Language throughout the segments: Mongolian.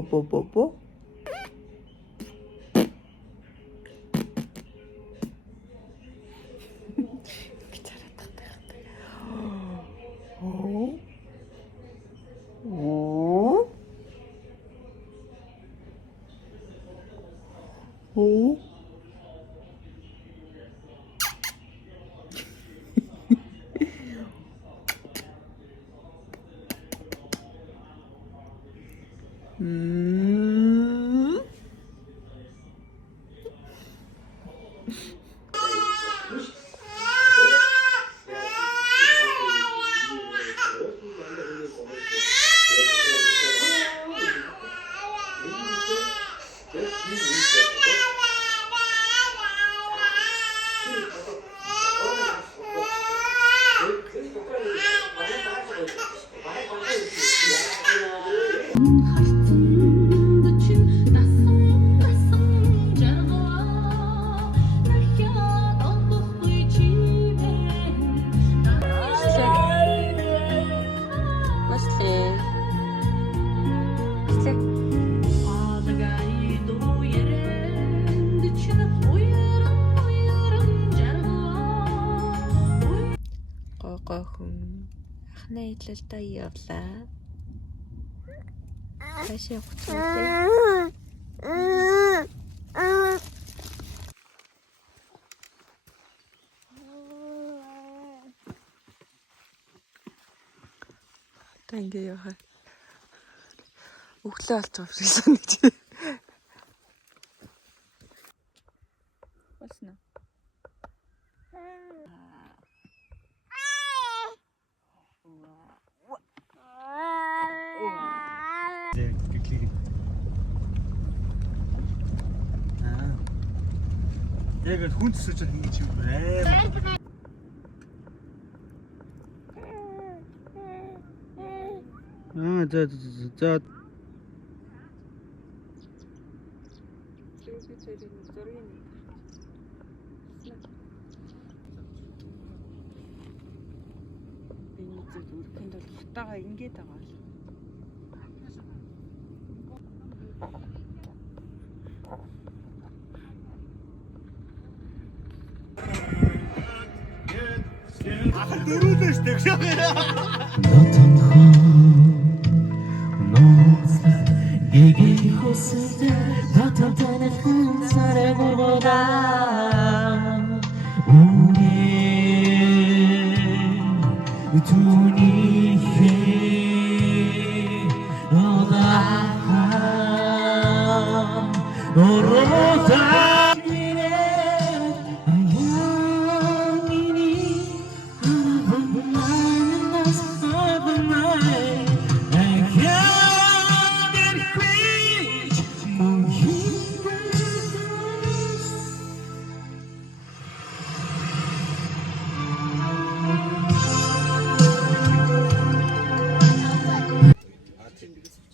뭐? 뭐? 어? 어? 어? 음? Гой хүн ахнаа хэлэлтээ явлаа. Таашаа явах гэж байна. Та ингэ яваа. Өглөө болж байгаа шиг санагдаж байна. Басна. Яг л хүн төсөж ингэж юм байна. За. Үрхэнд бол хотоогоо ингээд байгаа л. Ахад дөрүүлээ штэ гэж. Gigi José, Tata Telefon, Sare Boboda, Tuni Oda Oroda.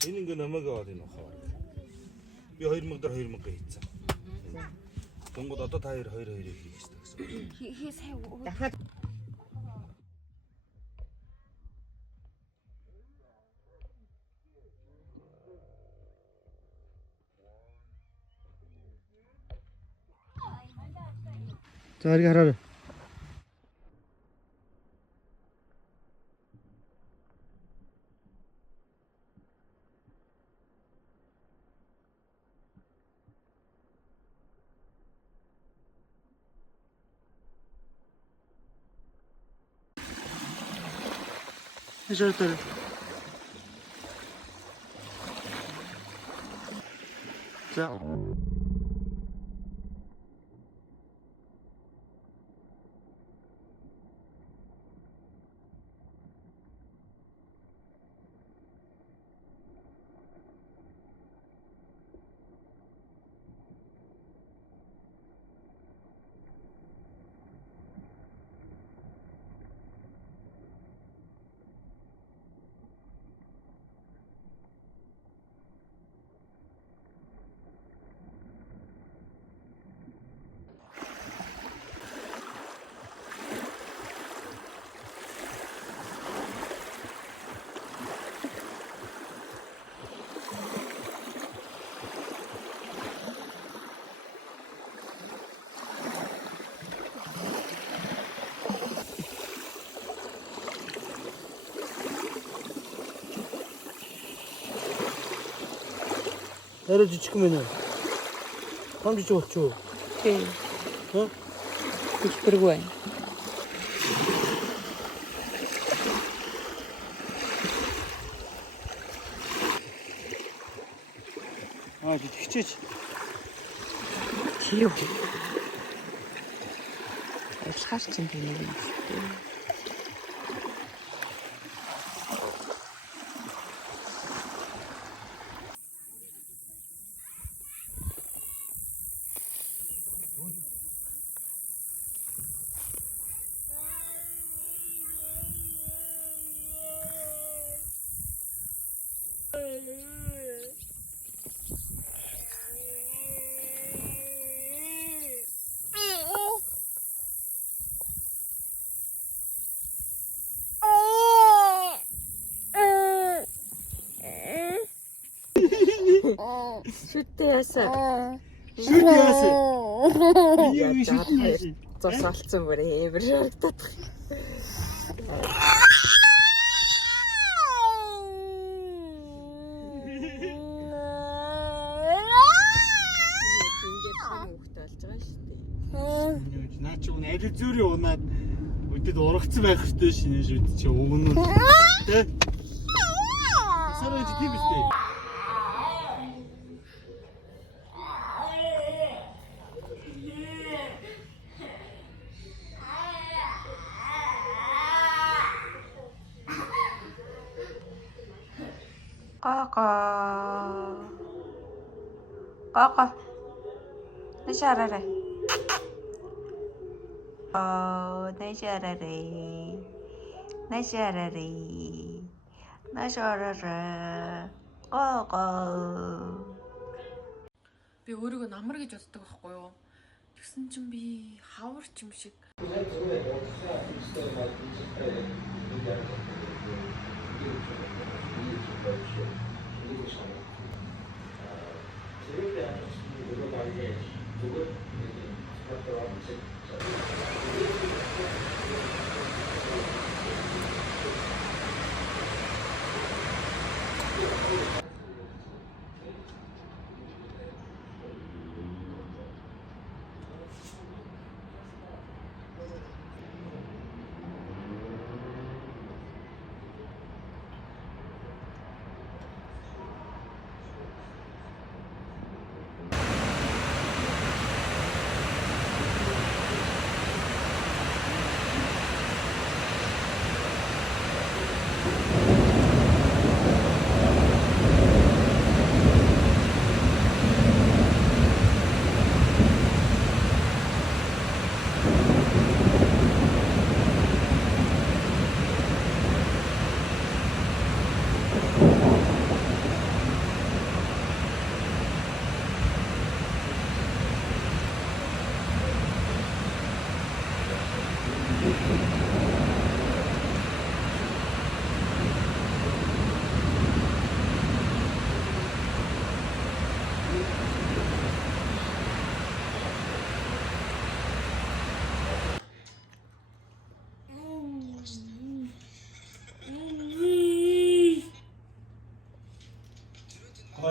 Энэ ингээ намайг аваад энэ хаа. Би 2000 дээр 2000 хийцэн. Тэнгууд одоо та 2 хийх хэрэгтэй гэсэн. Хий сайн. Дахиад За хариг хараарай. Эшэртэр. За. Арай жижиг юм байна. Том жижиг болчихоо. Тийм. Хэ? Хэлбэргүй байна. Жижигчээч. Тийм. Ажиллахаар чинь тийм нэг юм шүү дээ. Шүтээ ясаа. Шүт яасан. Яаж зас алдсан бүр эвэр шаргадах. Наа чи өнө аль зүрийн унаад өдөд урагцсан байх хэрэгтэй шинэ шүт чи өгнө. Тэ? Сараж тийм үстэй. Коко. Нажараарай. Нажараарай. Коко. Би өөрийгөө намар гэж боддог байхгүй юу? Тэгсэн чинь би хавар ч юм шиг.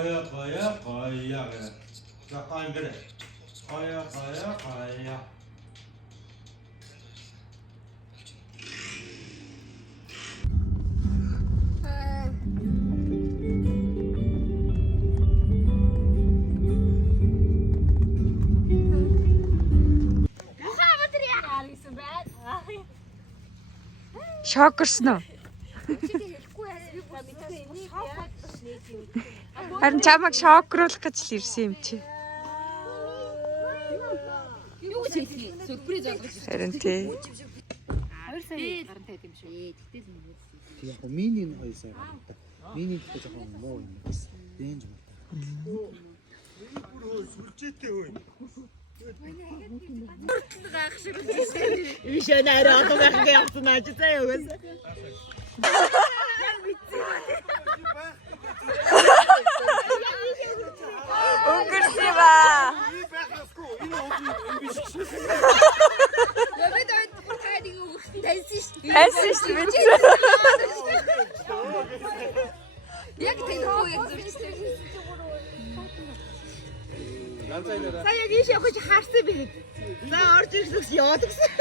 Гая гэх. За гай ингэрэ. Гая. Шокорсон уу? Харин чамайг шокруулах гэж л ирсэн юм чи. Юу гэж хэлхий? Сюрприз болгож. Харин тий. 2 сая гарантай юм шүү. Тэгтээ юм уу? Яг миний нь 2 сая гарантай. Миний ч жоохон муу юм байсан. Дэнж муу. Сүлжээтэй хөөе. Ишээ нэрээ одоо байх явсан ааж заяа угаас. Өнгөрсөн ба. Эсэж бид. Яг тэндхүү яг зүрх. Сая яг ийш явах харсан бэхэд. За орж ирсэн яваад гисэн.